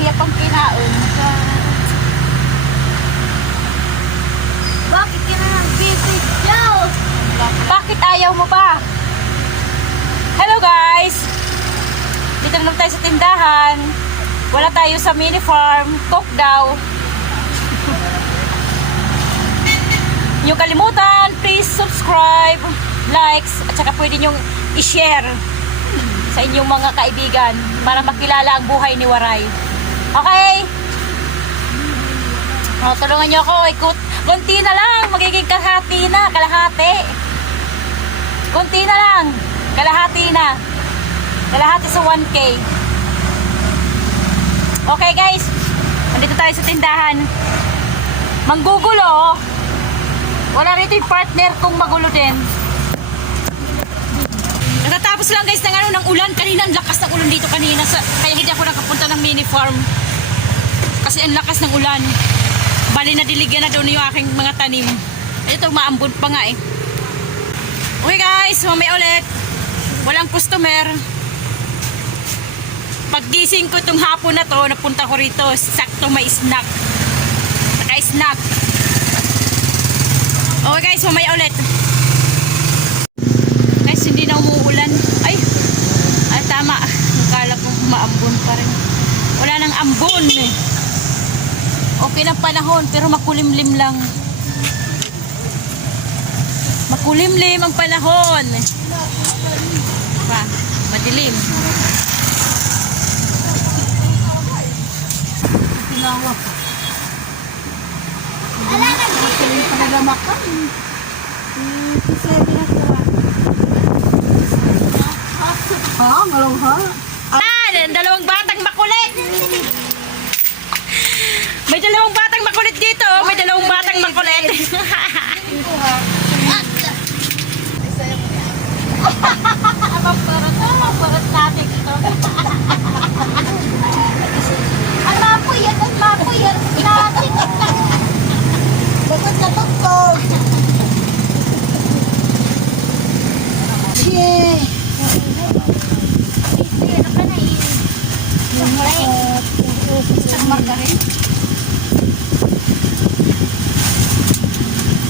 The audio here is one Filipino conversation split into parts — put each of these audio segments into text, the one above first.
iya pang kinaon. Bakit ka na nagbibidyo? Bakit ayaw mo ba? Hello guys! Dito naman tayo sa tindahan. Wala tayo sa mini farm. Cook daw. Yung kalimutan, please subscribe, likes, at saka pwede nyong i-share sa inyong mga kaibigan para makilala ang buhay ni Waray. Okay? O, tulungan nyo ako. Kunti na lang. Magiging kalahati na. Kalahati. Kunti na lang. Kalahati na. Kalahati sa 1K. Okay guys. Nandito tayo sa tindahan. Manggugulo. Wala rito yung partner kung magulo din. Natatapos lang guys ng ulan. Kanina ang lakas ng ulan dito kanina. Kaya hindi ako nakapunta ng mini farm. Kasi ang lakas ng ulan. Bali na diligyan na doon yung aking mga tanim. Ito maambon pa nga eh. Okay guys, mamaya ulit. Walang customer. Paggising ko itong hapon na to, napunta ko rito. Sakto may snack. Naka-snack. Okay guys, mamaya ulit. Guys, hindi na umuulan. Ay tama. Nakala ko maambon pa rin. Wala nang ambon eh. Okay ng panahon, pero makulimlim lang. Makulimlim ang panahon. Pa, madilim. Tinawa ka. Ala, nagbibiling pa nagamak ka. Sabi na ko. Ha? Malaw ha? Dalawang batang makulit. May dalawang batang makulit dito. May dalawang batang makulit. Maparat natin ito. Ang mapuyan natin. Bakit natutog? Yay! Ano ka na isang margarin?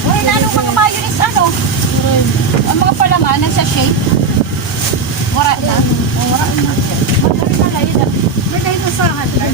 Uy, nanong mga mayonnaise ano? Ang mga palaman, nasa shake. Wala na. Wala na. Magkano na layo na? May dahil na sa hagdan.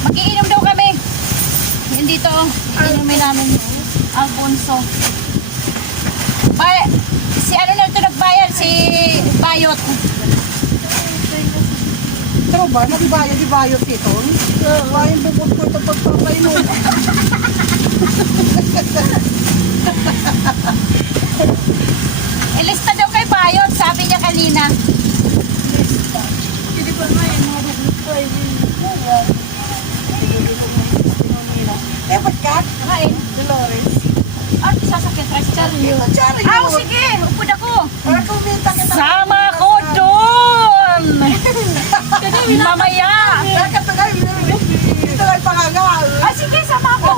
Magiinom daw kami. Hindi to. Inumin namin Alfonso. Si ano na ito nagbayad? Si Bayot. Pero ba, nagbayad ito? Bayan bukod ko ito pagpapainom. Ilista daw kay Bayot, sabi niya kanina. Hindi pa nga yung mga bukod ko ay eh, ba't ka? Kain. Dolores. At sasakit rice char yun. Chari Ah, yun. sige. Upod ako. Para kumita kita. Sama ko Mamaya. Ito ay pangagal. Ay, sige, sama ko.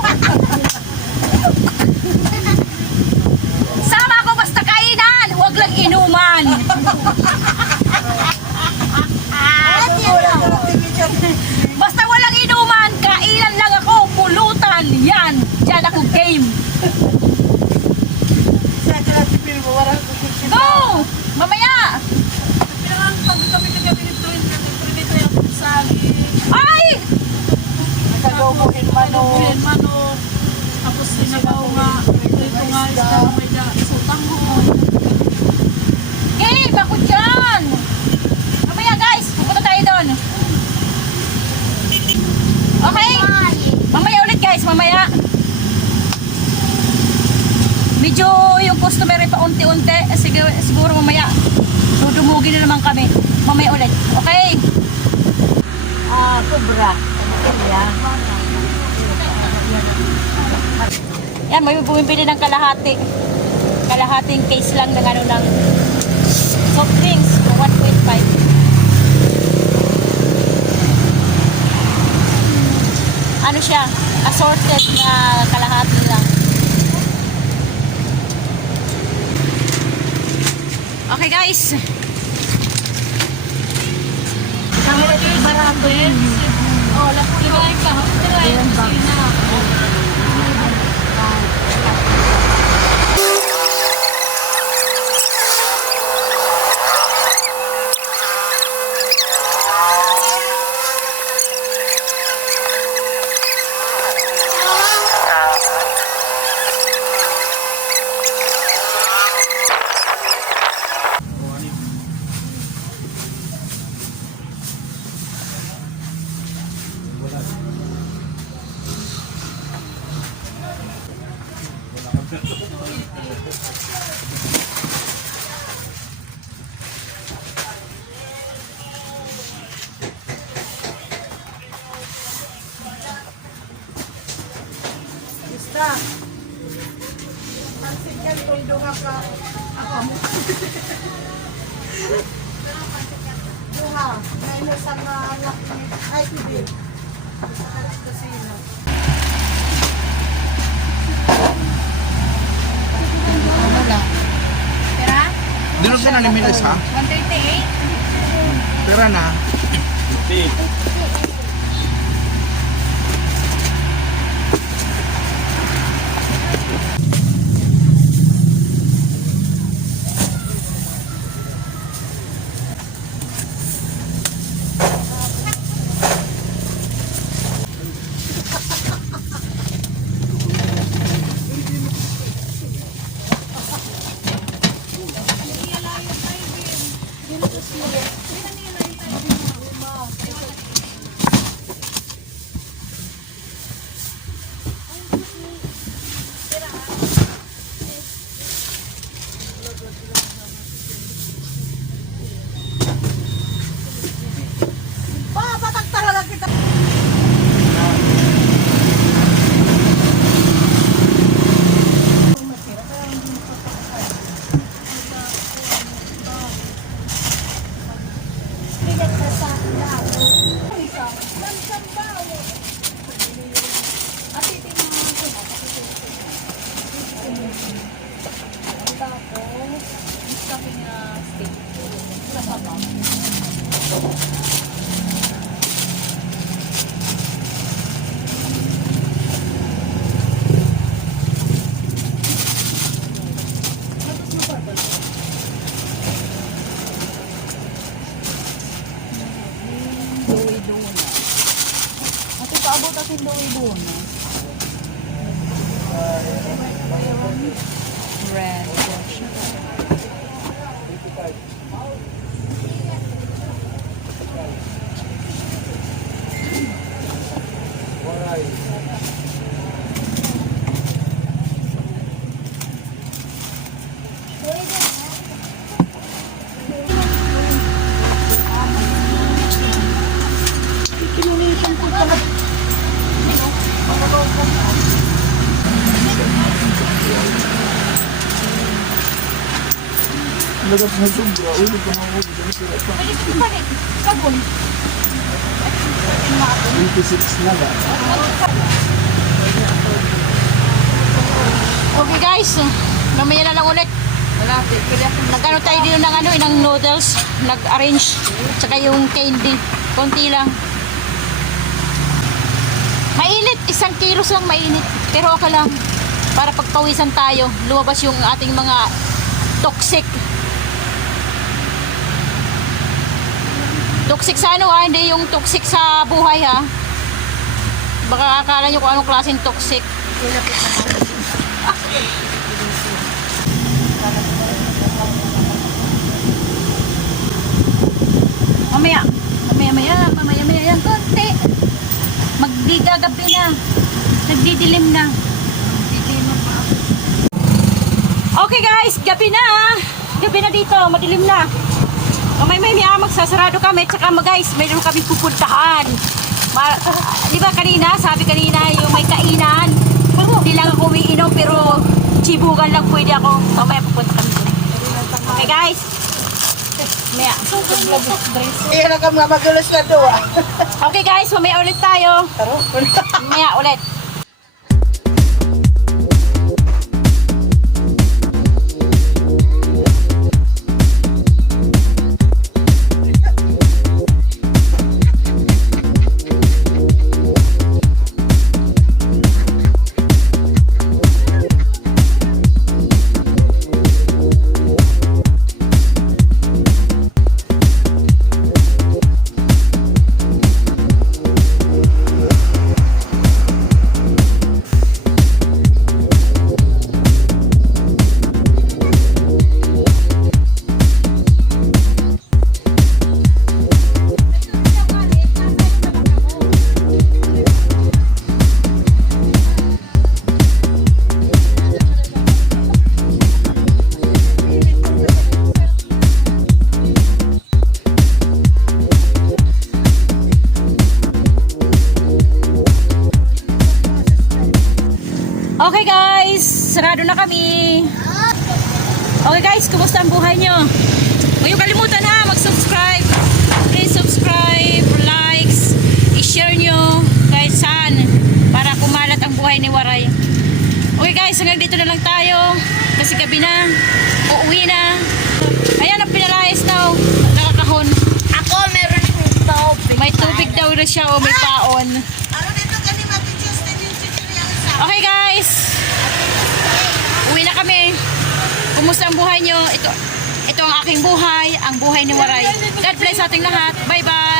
Sama ko basta kainan. Huwag lang inuman. Basta walang inuman, kainan lang ako, pulutan. Yan, dyan ako game. Go! Mamaya! Ay! Nagkagogohin manok. Tapos sinabaw nga, dito nga isda, may isutang mo. Game! Ako dyan! Mamaya guys, pupunta tayo doon. Okay? Mamaya ulit guys, mamaya. Medyo yung customer ay paunti-unti. Siguro mamaya. Dudumugi na naman kami. Mamaya ulit. Okay? Cobra. Yan, may bumibili ng kalahati. Kalahating case lang ng ano ng soft drinks. 1.5. Ano siya? Assorted na kalahati lang. Okay guys. Oh, lahat tirahin ka. Tirahin ka. Basta. Pansin yan, tundo nga ka. Ako. Duha. Ngayon na sa mga anak ni ay tibil. Kasino. Wala. Pera? Dino ka na ni Miles ha? 138? Pera na. Patag talaga kita. Ate, paabot akin doon. Red. Lagat na sobra. Ulo ka na ako. Pwede ko pa rin. Sabon. 26 na ba? Okay guys, mamaya na lang ulit. Nag-ano tayo dito ng ng noodles, nag-arrange, tsaka yung candy, konti lang. Mainit, 1 kilos lang mainit, pero okay lang. Para pagpawisan tayo, lumabas yung ating mga toxic. Toxic sa hindi yung toxic sa buhay ha. Baka akala nyo kung anong klaseng toxic. Mamaya yan konti. Magdigagabi na. Nagdidilim na. Okay guys, gabi na. Gabi na dito, madilim na. Mamaya magsasarado kami. Tsaka guys, mayroon kami pupuntahan. Di ba kanina, sabi kanina yung may kainan. Hindi lang ako umiinom pero chibugan lang pwede ako. Mamaya pupunta kami doon. Okay guys. Mamaya. Kaya na kami magulos na doon. Okay guys, mamaya ulit tayo. Taro. Mamaya ulit. Okay guys, sarado na kami. Okay guys, kumusta ang buhay nyo? Huwag yung kalimutan ha, mag-subscribe. Please subscribe, likes, i-share nyo kahit saan para kumalat ang buhay ni Waray. Okay guys, hanggang dito na lang tayo kasi gabi na, uuwi na. Ayan ang pinalayas daw, nakakahon. Ako meron ng tubig. May tubig daw na siya o may paon. Okay guys, uwi na kami. Kumusta ang buhay nyo? Ito ang aking buhay, ang buhay ni Waray. God bless ating lahat. Bye bye.